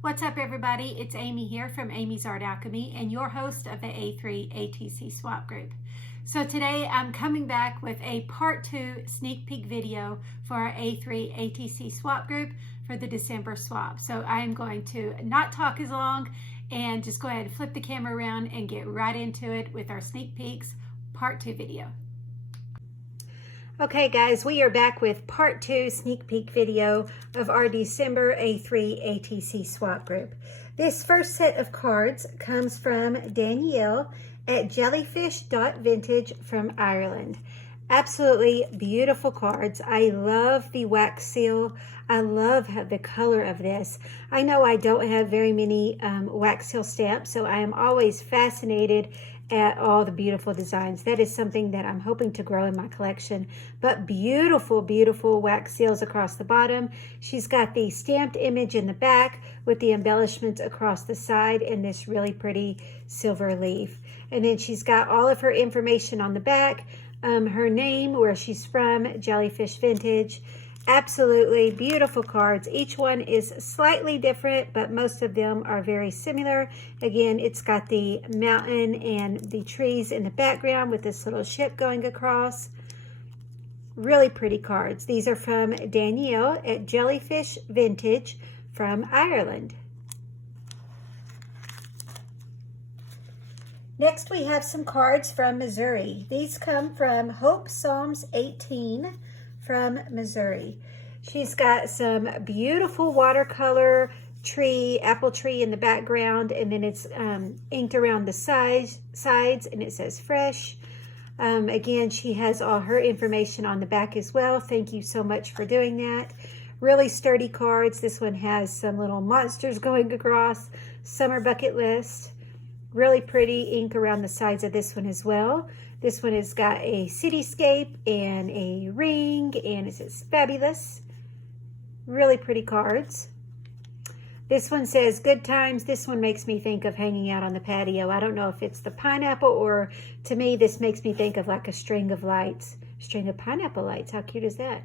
What's up, everybody? It's Amy here from Amy's Art Alchemy and your host of the A3 ATC swap group. So today I'm coming back with a part 2 sneak peek video for our A3 ATC swap group for the December swap. So I am going to not talk as long and just go ahead and flip the camera around and get right into it with our sneak peeks part 2 video. Okay guys, we are back with part 2 sneak peek video of our December A3 ATC swap group. This first set of cards comes from Danielle at jellyfish.vintage from Ireland. Absolutely beautiful cards. I love the wax seal. I love the color of this. I know I don't have very many wax seal stamps, so I am always fascinated at all the beautiful designs. That is something that I'm hoping to grow in my collection. But beautiful, beautiful wax seals across the bottom. She's got the stamped image in the back with the embellishments across the side and this really pretty silver leaf. And then she's got all of her information on the back, her name, where she's from, Jellyfish Vintage. Absolutely beautiful cards. Each one is slightly different, but most of them are very similar. Again, it's got the mountain and the trees in the background with this little ship going across. Really pretty cards. These are from Danielle at Jellyfish Vintage from Ireland. Next, we have some cards from Missouri. These come from Hope Psalms 18 from Missouri. She's got some beautiful watercolor tree, apple tree in the background, and then it's inked around the sides, and it says fresh. Again, she has all her information on the back as well. Thank you so much for doing that. Really sturdy cards. This one has some little monsters going across, summer bucket list. Really pretty ink around the sides of this one as well. This one has got a cityscape and a ring, and it says fabulous. Really pretty cards. This one says good times. This one makes me think of hanging out on the patio. I don't know if it's the pineapple, or to me this makes me think of like a string of lights. String of pineapple lights. How cute is that?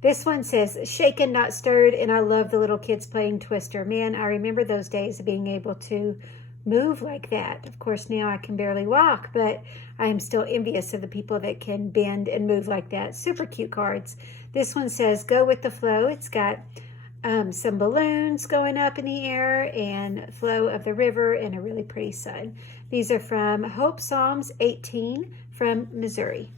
This one says shaken, not stirred, and I love the little kids playing Twister. Man, I remember those days of being able to move like that. Of course, now I can barely walk, but I am still envious of the people that can bend and move like that. Super cute cards. This one says go with the flow. It's got some balloons going up in the air and flow of the river and a really pretty sun. These are from Hope Psalms 18 from Missouri.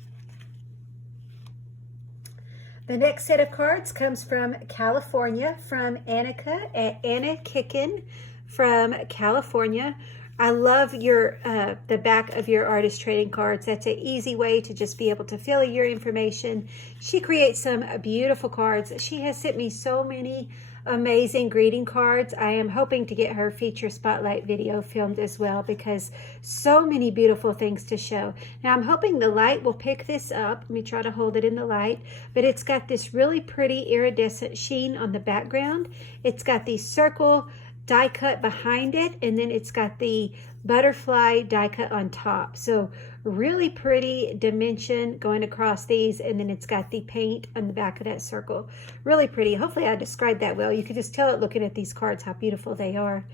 The next set of cards comes from California from Annika at Anna Kicken from California. I love your the back of your artist trading cards. That's an easy way to just be able to fill your information. She creates some beautiful cards. She has sent me so many amazing greeting cards. I am hoping to get her feature spotlight video filmed as well, because so many beautiful things to show. Now I'm hoping the light will pick this up. Let me try to hold it in the light. But it's got this really pretty iridescent sheen on the background. It's got the circle die cut behind it, and then it's got the butterfly die cut on top. So really pretty dimension going across these, and then it's got the paint on the back of that circle. Really pretty. Hopefully I described that well. You can just tell it looking at these cards how beautiful they are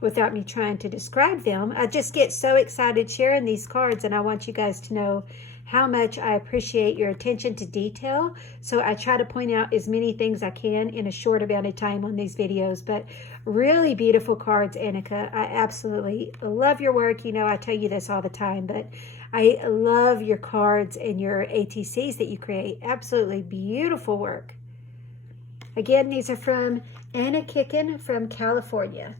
without me trying to describe them. I just get so excited sharing these cards, and I want you guys to know how much I appreciate your attention to detail. So I try to point out as many things I can in a short amount of time on these videos. But really beautiful cards, Annika. I absolutely love your work. You know, I tell you this all the time, but I love your cards and your ATCs that you create. Absolutely beautiful work. Again, these are from Anna Kicken from California.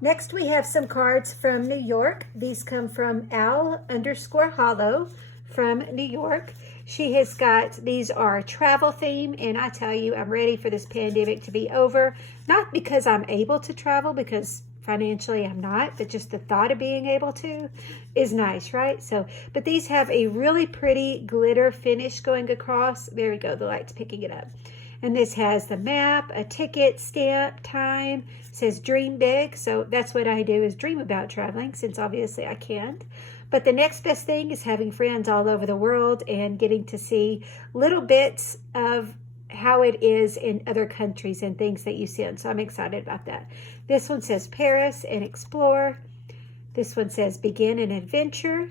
Next, we have some cards from New York. These come from Al_Hollow from New York. She has got, these are travel theme, and I tell you, I'm ready for this pandemic to be over. Not because I'm able to travel, because financially I'm not, but just the thought of being able to is nice, right? So, but these have a really pretty glitter finish going across. There we go, the light's picking it up. And this has the map, a ticket, stamp, time. It says dream big. So that's what I do, is dream about traveling, since obviously I can't. But the next best thing is having friends all over the world and getting to see little bits of how it is in other countries and things that you send. So I'm excited about that. This one says Paris and explore. This one says begin an adventure.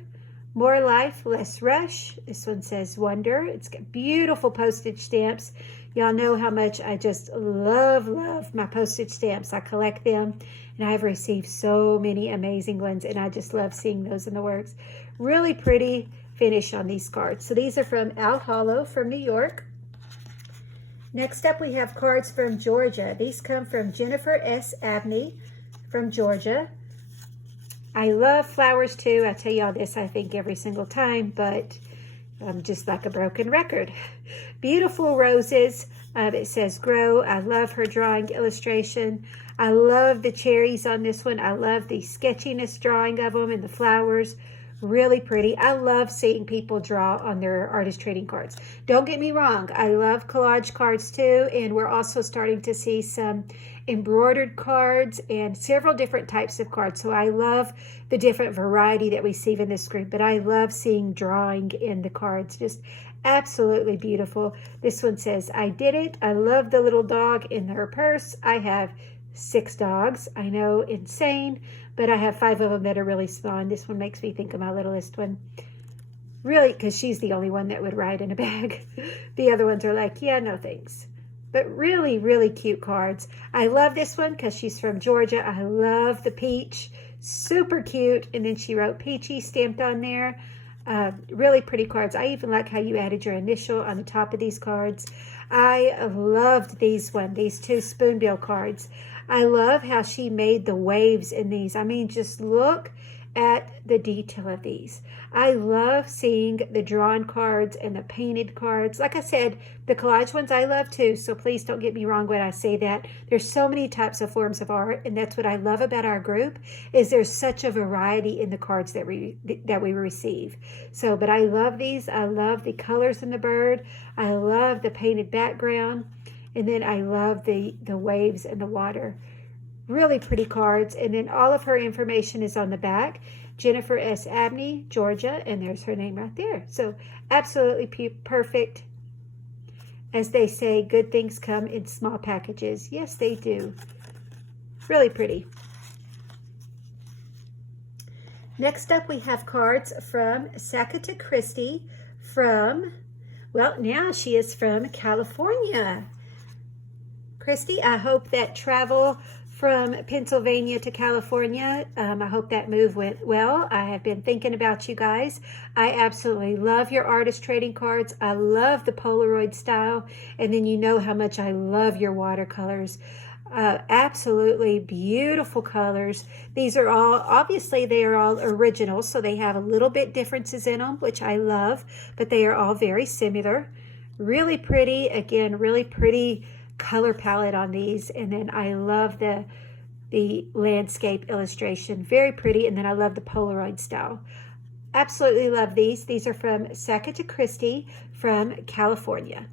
More life, less rush. This one says wonder. It's got beautiful postage stamps. Y'all know how much I just love my postage stamps. I collect them, and I've received so many amazing ones, and I just love seeing those in the works. Really pretty finish on these cards. So these are from Al Hollow from New York. Next up, we have cards from Georgia. These come from Jennifer S. Abney from Georgia. I love flowers too. I tell y'all this, I think, every single time, but I'm just like a broken record. Beautiful roses. It says grow. I love her drawing illustration. I love the cherries on this one. I love the sketchiness drawing of them and the flowers. Really pretty. I love seeing people draw on their artist trading cards. Don't get me wrong. I love collage cards too. And we're also starting to see some embroidered cards and several different types of cards. So I love the different variety that we see in this group. But I love seeing drawing in the cards. Just absolutely beautiful. This one says, I did it. I love the little dog in her purse. I have 6 dogs. I know, insane, but I have 5 of them that are really small, and this one makes me think of my littlest one. Really, because she's the only one that would ride in a bag. The other ones are like, yeah, no thanks. But really, really cute cards. I love this one because she's from Georgia. I love the peach. Super cute. And then she wrote Peachy stamped on there. Really pretty cards. I even like how you added your initial on the top of these cards. I loved these 2 spoonbill cards. I love how she made the waves in these. I mean, just look at the detail of these. I love seeing the drawn cards and the painted cards. Like I said, the collage ones I love too, so please don't get me wrong when I say that. There's so many types of forms of art, and that's what I love about our group, is there's such a variety in the cards that we receive. So, but I love these. I love the colors in the bird. I love the painted background, and then I love the waves and the water. Really pretty cards, and then all of her information is on the back. Jennifer S. Abney, Georgia, and there's her name right there. So absolutely perfect. As they say, good things come in small packages. Yes, they do. Really pretty. Next up, we have cards from Sakata Christie from, well, now she is from California. Christy, I hope that travel from Pennsylvania to California, I hope that move went well. I have been thinking about you guys. I absolutely love your artist trading cards. I love the Polaroid style. And then you know how much I love your watercolors. Absolutely beautiful colors. These are all, obviously they are all original, so they have a little bit differences in them, which I love, but they are all very similar. Really pretty, again, really pretty color palette on these. And then I love the landscape illustration, very pretty. And then I love the Polaroid style. Absolutely love these. These are from Sakata Christie from California.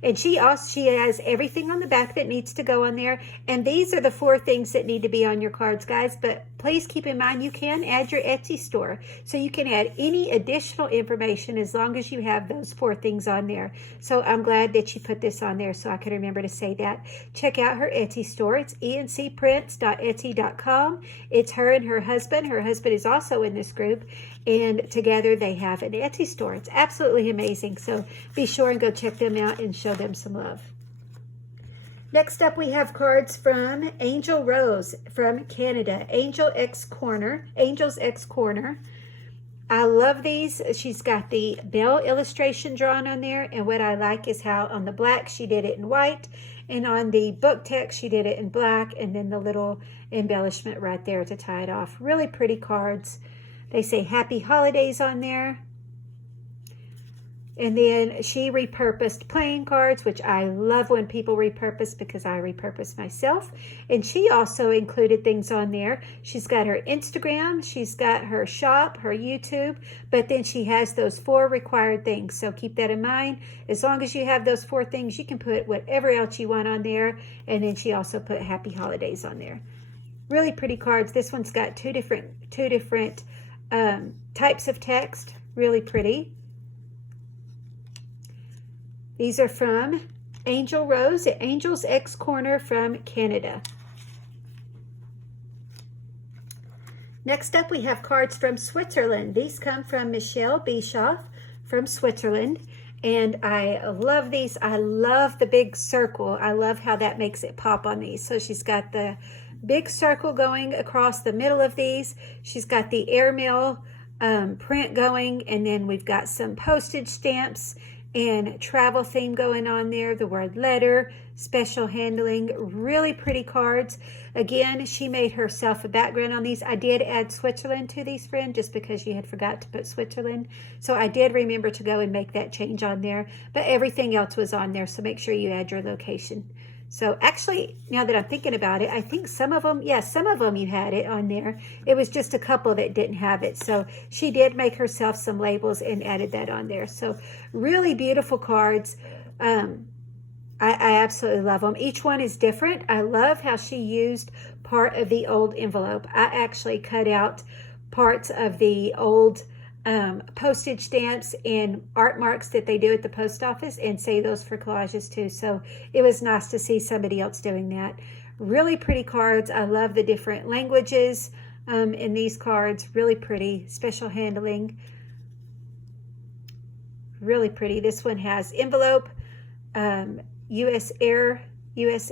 And she has everything on the back that needs to go on there. And these are the 4 things that need to be on your cards, guys. But please keep in mind, you can add your Etsy store. So you can add any additional information as long as you have those 4 things on there. So I'm glad that you put this on there so I can remember to say that. Check out her Etsy store. It's encprints.etsy.com. It's her and her husband. Her husband is also in this group. And together they have an Etsy store. It's absolutely amazing. So be sure and go check them out and show them some love. Next up, we have cards from Angel Rose from Canada. Angel's X Corner. I love these. She's got the bell illustration drawn on there. And what I like is how on the black she did it in white. And on the book text she did it in black. And then the little embellishment right there to tie it off. Really pretty cards. They say Happy Holidays on there. And then she repurposed playing cards, which I love when people repurpose because I repurpose myself. And she also included things on there. She's got her Instagram, she's got her shop, her YouTube, but then she has those 4 required things. So keep that in mind. As long as you have those 4 things, you can put whatever else you want on there. And then she also put Happy Holidays on there. Really pretty cards. This one's got two different types of text. Really pretty. These are from Angel Rose at Angel's X Corner from Canada. Next up, we have cards from Switzerland. These come from Michelle Bischoff from Switzerland. And I love these. I love the big circle. I love how that makes it pop on these. So she's got the big circle going across the middle of these. She's got the airmail print going. And then we've got some postage stamps and travel theme going on there. The word letter, special handling, really pretty cards. Again, she made herself a background on these. I did add Switzerland to these, friend, just because you had forgot to put Switzerland. So I did remember to go and make that change on there, but everything else was on there. So make sure you add your location. So actually, now that I'm thinking about it, I think some of them, yes, some of them you had it on there. It was just a couple that didn't have it. So she did make herself some labels and added that on there. So really beautiful cards. I absolutely love them. Each one is different. I love how she used part of the old envelope. I actually cut out parts of the old postage stamps and art marks that they do at the post office and save those for collages too. So it was nice to see somebody else doing that. Really pretty cards. I love the different languages in these cards. Really pretty. Special handling. Really pretty. This one has envelope, U.S.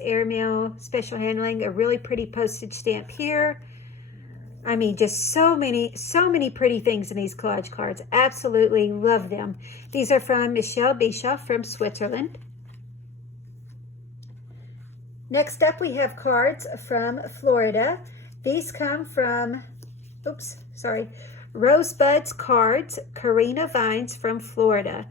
airmail, special handling, a really pretty postage stamp here. I mean, just so many pretty things in these collage cards. Absolutely love them. These are from Michelle Bischoff from Switzerland. Next up, we have cards from Florida. These come from, Rosebuds Cards, Karina Vines from Florida.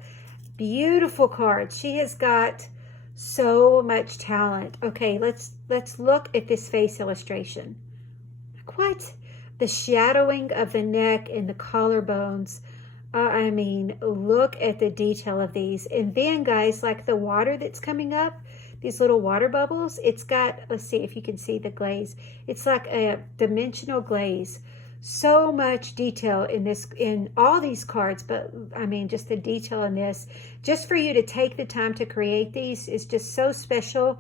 Beautiful cards. She has got so much talent. Okay, let's look at this face illustration. What? The shadowing of the neck and the collarbones. I mean, look at the detail of these. And then, guys, like the water that's coming up, these little water bubbles, it's got, let's see if you can see the glaze. It's like a dimensional glaze. So much detail in all these cards, but I mean, just the detail in this, just for you to take the time to create these is just so special.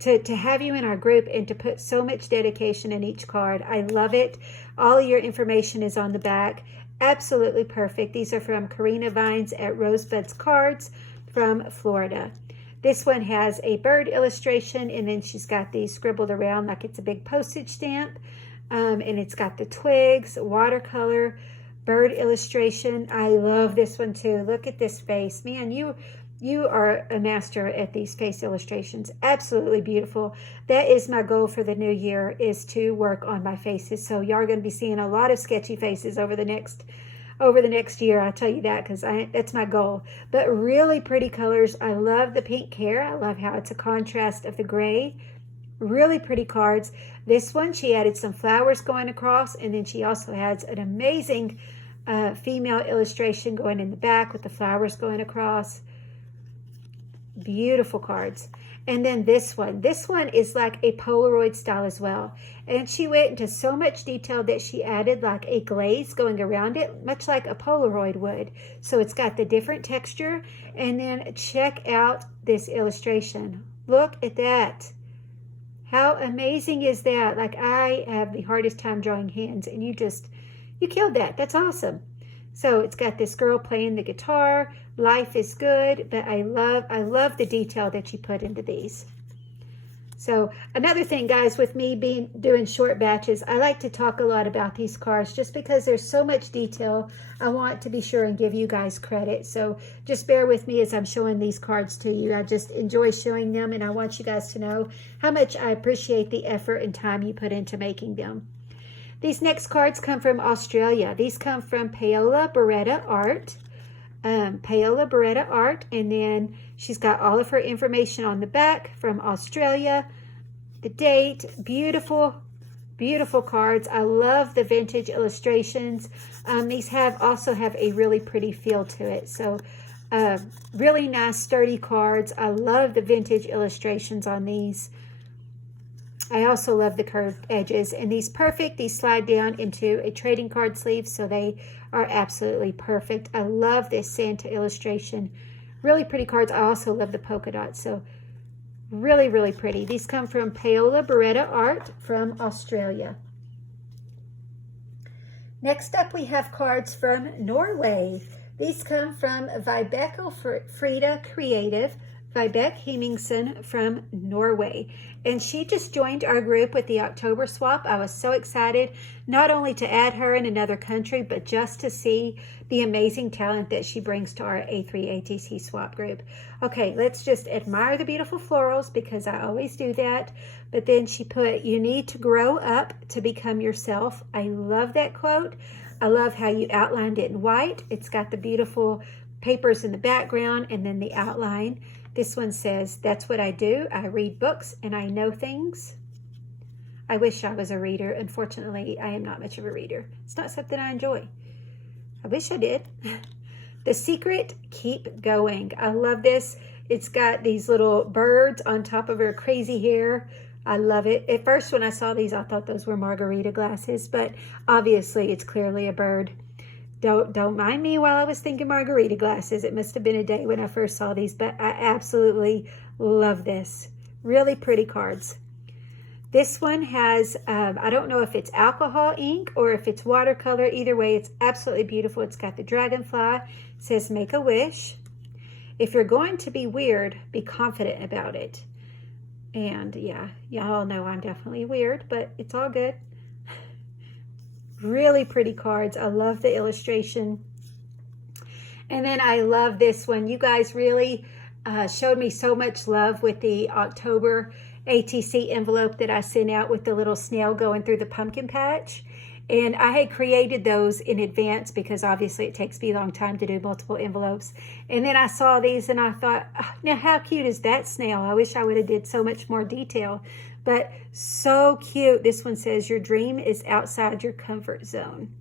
To have you in our group and to put so much dedication in each card. I love it. All of your information is on the back. Absolutely perfect. These are from Karina Vines at Rosebuds Cards from Florida. This one has a bird illustration, and then she's got these scribbled around like it's a big postage stamp. And it's got the twigs, watercolor, bird illustration. I love this one too. Look at this face. Man, you are a master at these face illustrations. Absolutely beautiful. That is my goal for the new year, is to work on my faces. So y'all are going to be seeing a lot of sketchy faces over the next year. I'll tell you that, because that's my goal. But really pretty colors. I love the pink hair. I love how it's a contrast of the gray. Really pretty cards. This one, she added some flowers going across, and then she also has an amazing female illustration going in the back with the flowers going across. Beautiful cards. And then this one is like a Polaroid style as well. And she went into so much detail that she added like a glaze going around it, much like a Polaroid would. So it's got the different texture. And then check out this illustration. Look at that. How amazing is that? Like, I have the hardest time drawing hands, and you killed that. That's awesome. So it's got this girl playing the guitar. Life is good, but I love the detail that you put into these. So another thing, guys, with me doing short batches, I like to talk a lot about these cards just because there's so much detail. I want to be sure and give you guys credit. So just bear with me as I'm showing these cards to you. I just enjoy showing them, and I want you guys to know how much I appreciate the effort and time you put into making them. These next cards come from Australia. These come from Paola Beretta Art. Paola Beretta Art, and then she's got all of her information on the back from Australia, the date. Beautiful cards. I love the vintage illustrations. These also have a really pretty feel to it. So really nice sturdy cards. I love the vintage illustrations on these. I also love the curved edges, and these slide down into a trading card sleeve, so they are absolutely perfect. I love this Santa illustration. Really pretty cards. I also love the polka dots. So really, really pretty. These come from Paola Beretta Art from Australia. Next up, we have cards from Norway. These come from Vibeke Frida Creative, Vibeke Hemmingsen from Norway. And she just joined our group with the October swap. I was so excited, not only to add her in another country, but just to see the amazing talent that she brings to our A3 ATC swap group. Okay, let's just admire the beautiful florals, because I always do that. But then she put, you need to grow up to become yourself. I love that quote. I love how you outlined it in white. It's got the beautiful papers in the background and then the outline. This one says, that's what I do. I read books and I know things. I wish I was a reader. Unfortunately, I am not much of a reader. It's not something I enjoy. I wish I did. The secret, keep going. I love this. It's got these little birds on top of her crazy hair. I love it. At first, when I saw these, I thought those were margarita glasses, but obviously it's clearly a bird. Don't mind me while I was thinking margarita glasses. It must have been a day when I first saw these, but I absolutely love this. Really pretty cards. This one has, I don't know if it's alcohol ink or if it's watercolor. Either way, it's absolutely beautiful. It's got the dragonfly. It says, make a wish. If you're going to be weird, be confident about it. And yeah, y'all know I'm definitely weird, but it's all good. Really pretty cards. I love the illustration. And then I love this one. You guys really showed me so much love with the October ATC envelope that I sent out with the little snail going through the pumpkin patch. And I had created those in advance because obviously it takes me a long time to do multiple envelopes. And then I saw these and I thought, oh, now how cute is that snail? I wish I would have did so much more detail, but so cute. This one says, your dream is outside your comfort zone.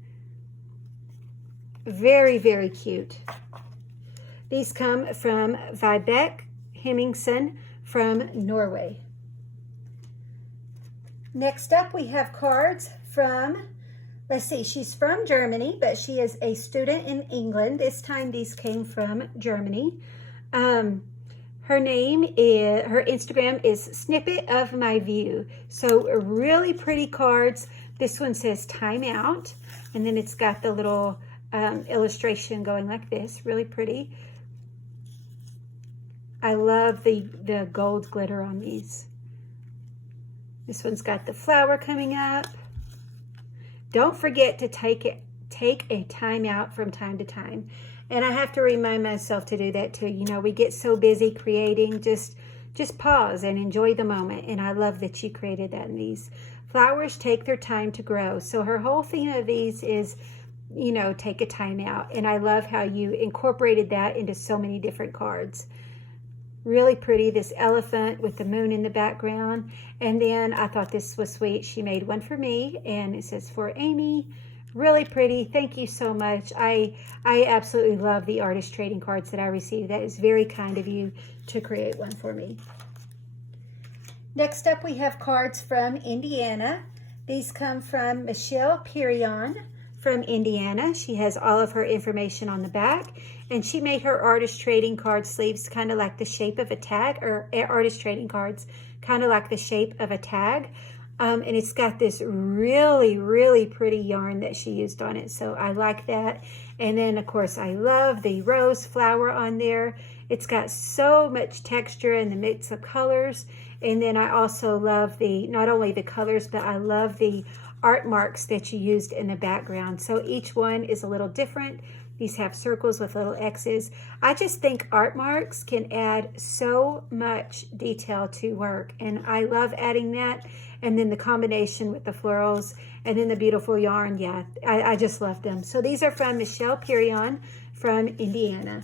Very, very cute. These come from Vibeke Hemmingsen from Norway. Next up, we have cards from, let's see, she's from Germany, but she is a student in England. This time these came from Germany. Her name is, her Instagram is Snippet of My View. So really pretty cards. This one says time out. And then it's got the little illustration going like this. Really pretty. I love the gold glitter on these. This one's got the flower coming up. Don't forget to take a time out from time to time. And I have to remind myself to do that too. You know, we get so busy creating, just pause and enjoy the moment. And I love that she created that in these. Flowers take their time to grow. So her whole theme of these is, you know, take a time out. And I love how you incorporated that into so many different cards. Really pretty, this elephant with the moon in the background. And then I thought this was sweet. She made one for me and it says, for Amy. Really pretty. Thank you so much. I absolutely love the artist trading cards that I received. That is very kind of you to create one for me. Next up, we have cards from Indiana. These come from Michelle Pirion from Indiana. She has all of her information on the back, and she made her artist trading card sleeves kind of like the shape of a tag, or artist trading cards kind of like the shape of a tag. And it's got this really, really pretty yarn that she used on it. So I like that. And then, of course, I love the rose flower on there. It's got so much texture and the mix of colors. And then I also love not only the colors, but I love the art marks that you used in the background. So each one is a little different. These have circles with little X's. I just think art marks can add so much detail to work. And I love adding that. And then the combination with the florals and then the beautiful yarn. Yeah, I just love them. So these are from Michelle Pirion from Indiana.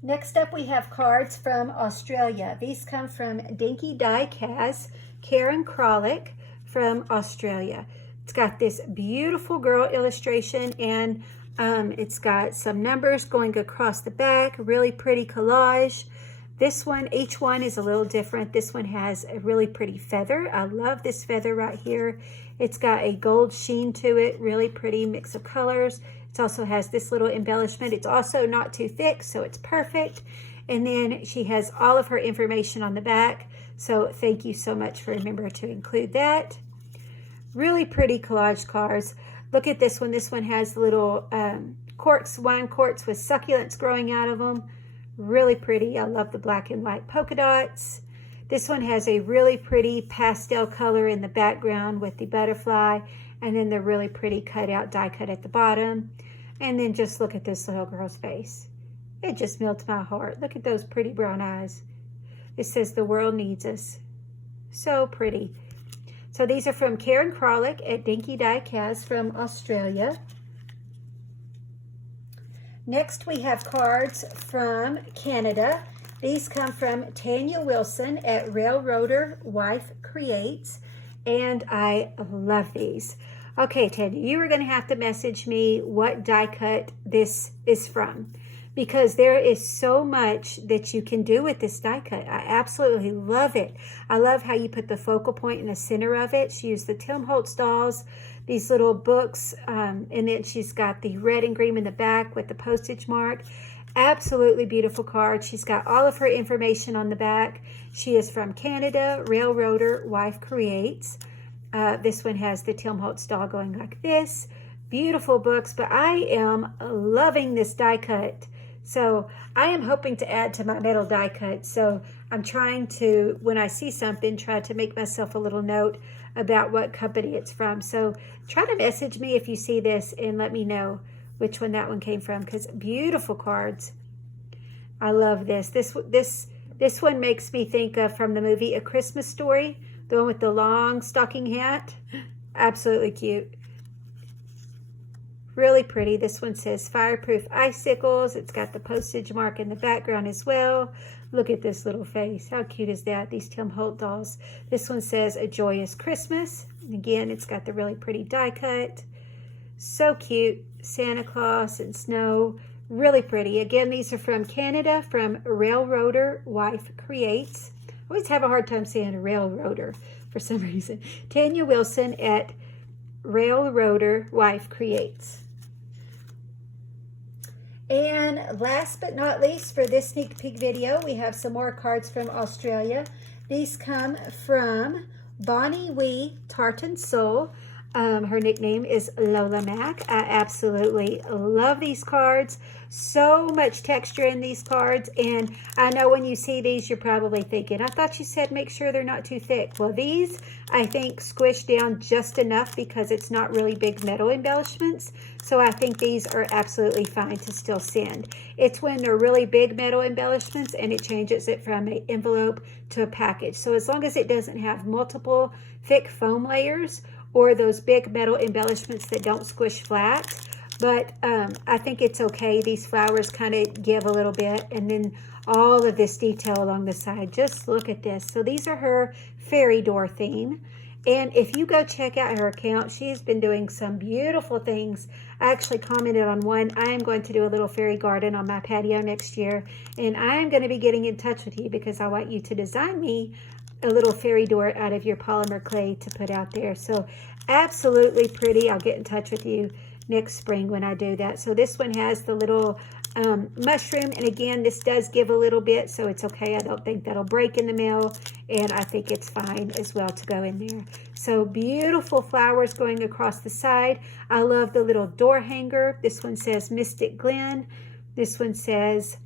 Next up, we have cards from Australia. These come from Dinky Die Kaz, Karen Krolick from Australia. It's got this beautiful girl illustration, and it's got some numbers going across the back. Really pretty collage. This one, each one is a little different. This one has a really pretty feather. I love this feather right here. It's got a gold sheen to it. Really pretty mix of colors. It also has this little embellishment. It's also not too thick, so it's perfect. And then she has all of her information on the back. So thank you so much for remembering to include that. Really pretty collage cards. Look at this one. This one has little corks, wine corks with succulents growing out of them. Really pretty. I love the black and white polka dots. This one has a really pretty pastel color in the background with the butterfly, and then the really pretty cutout die cut at the bottom. And then just look at this little girl's face. It just melts my heart. Look at those pretty brown eyes. It says the world needs us. So pretty. So these are from Karen Kralik at Dinky Die Cast from Australia. Next we have cards from Canada. These come from Tanya Wilson at Railroader Wife Creates, and I love these. Okay, Tanya, you are going to have to message me what die cut this is from, because there is so much that you can do with this die cut. I absolutely love it. I love how you put the focal point in the center of it. She used the Tim Holtz dolls, these little books, and then she's got the red and green in the back with the postage mark. Absolutely beautiful card. She's got all of her information on the back. She is from Canada, Railroader Wife Creates. This one has the Tim Holtz doll going like this. Beautiful books, but I am loving this die cut. So I am hoping to add to my metal die cut. So I'm trying to, when I see something, try to make myself a little note about what company it's from. So try to message me if you see this and let me know which one that one came from, because beautiful cards. I love this. This one makes me think of from the movie A Christmas Story, the one with the long stocking hat. Absolutely cute. Really pretty. This one says Fireproof Icicles. It's got the postage mark in the background as well. Look at this little face. How cute is that? These Tim Holtz dolls. This one says A Joyous Christmas. Again, it's got the really pretty die cut. So cute. Santa Claus and snow. Really pretty. Again, these are from Canada, from Railroader Wife Creates. I always have a hard time saying Railroader for some reason. Tanya Wilson at Railroader Wife Creates. And last but not least, for this sneak peek video, we have some more cards from Australia. These come from Bonnie Wee Tartan Soul. Her nickname is Lola Mac. I absolutely love these cards. So much texture in these cards. And I know when you see these, you're probably thinking, I thought you said make sure they're not too thick. Well, these, I think, squish down just enough because it's not really big metal embellishments. So I think these are absolutely fine to still send. It's when they're really big metal embellishments and it changes it from an envelope to a package. So as long as it doesn't have multiple thick foam layers or those big metal embellishments that don't squish flat. But I think it's okay. These flowers kind of give a little bit, and then all of this detail along the side. Just look at this. So these are her fairy door theme. And if you go check out her account, she's been doing some beautiful things. I actually commented on one. I am going to do a little fairy garden on my patio next year. And I am going to be getting in touch with you because I want you to design me a little fairy door out of your polymer clay to put out there. So absolutely pretty. I'll get in touch with you next spring when I do that. So this one has the little mushroom, and again, this does give a little bit, so it's okay. I don't think that'll break in the mail, and I think it's fine as well to go in there. So beautiful flowers going across the side. I love the little door hanger. This one says Mystic Glen. This one says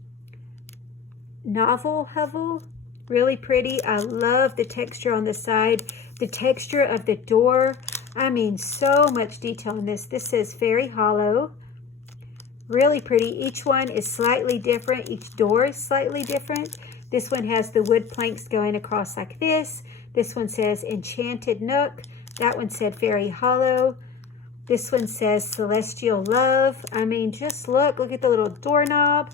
Novel Hovel. Really pretty. I love the texture on the side, the texture of the door. I mean, so much detail in this. This says Fairy Hollow. Really pretty. Each one is slightly different. Each door is slightly different. This one has the wood planks going across like this. This one says Enchanted Nook. That one said Fairy Hollow. This one says Celestial Love. I mean, just look at the little doorknob.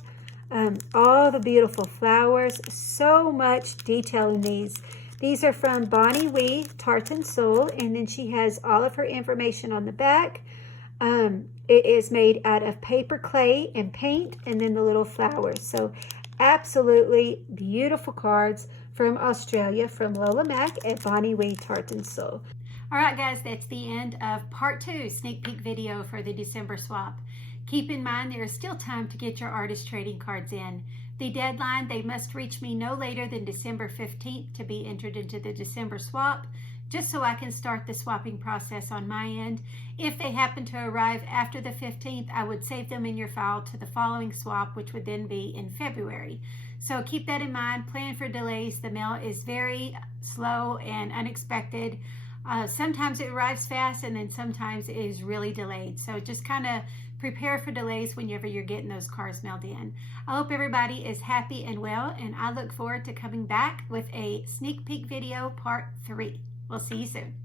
All the beautiful flowers. So much detail in these. These are from Bonnie Wee Tartan Soul, and then she has all of her information on the back. It is made out of paper, clay, and paint, and then the little flowers. So absolutely beautiful cards from Australia, from Lola Mac at Bonnie Wee Tartan Soul. All right, guys, that's the end of part 2 sneak peek video for the December swap. Keep in mind there is still time to get your artist trading cards in. The deadline, they must reach me no later than December 15th to be entered into the December swap, just so I can start the swapping process on my end. If they happen to arrive after the 15th, I would save them in your file to the following swap, which would then be in February. So keep that in mind. Plan for delays. The mail is very slow and unexpected. Sometimes it arrives fast, and then sometimes it is really delayed. So just kind of prepare for delays whenever you're getting those cards mailed in. I hope everybody is happy and well, and I look forward to coming back with a sneak peek video part 3. We'll see you soon.